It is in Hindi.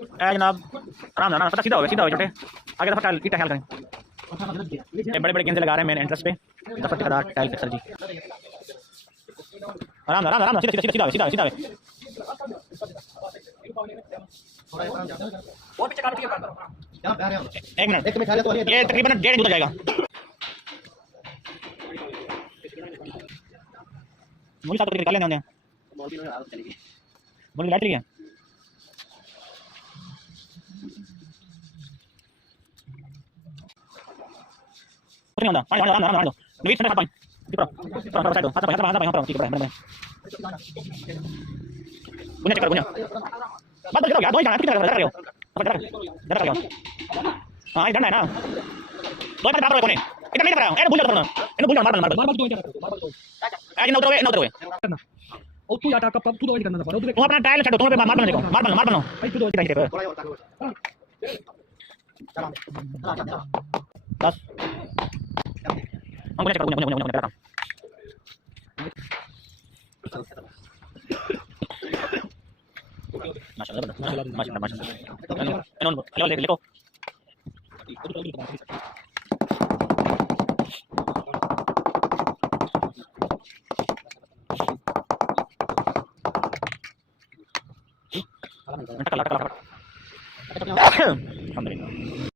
जनाब आराम आराम पता सीधा हो छोटे आगे दफा टाइल ख्याल करें। ये बड़े बड़े गेंदे लगा रहे हैं मेन एंट्रेंस पे दफा ठेकेदार टाइल फिक्सर जी। आराम आराम आराम सीधा सीधा सीधा सीधा सीधा एक मिनट ये तकरीबन 1.5 इंच हो जाएगा। मुझे साथ निकाल लेना है बोल लाइट लिया नहीं होता पानी पानी पानी दो नहीं ठंडा पानी ऊपर ऊपर साइड दो हाथ पानी ऊपर ठीक है बराबर बुनिया चेक कर बुनिया बात करो यार दो ही जाना कितना कर रहे हो डर रहे हो हां ये डर है ना दो बार बराबर कोने इतना नहीं कराओ ए भूल जाओ इन भूल जाओ मार दो आज ना उतरोगे ओ तू यार कब तू दो ही करना था वो अपना टाइल छाड़ो तुम्हें मार बनो मार बनो भाई तू दो ही चाहिए बस हम चेक कर बुनिया कर काम माशाल्लाह हेलो लिखो alhamdulillah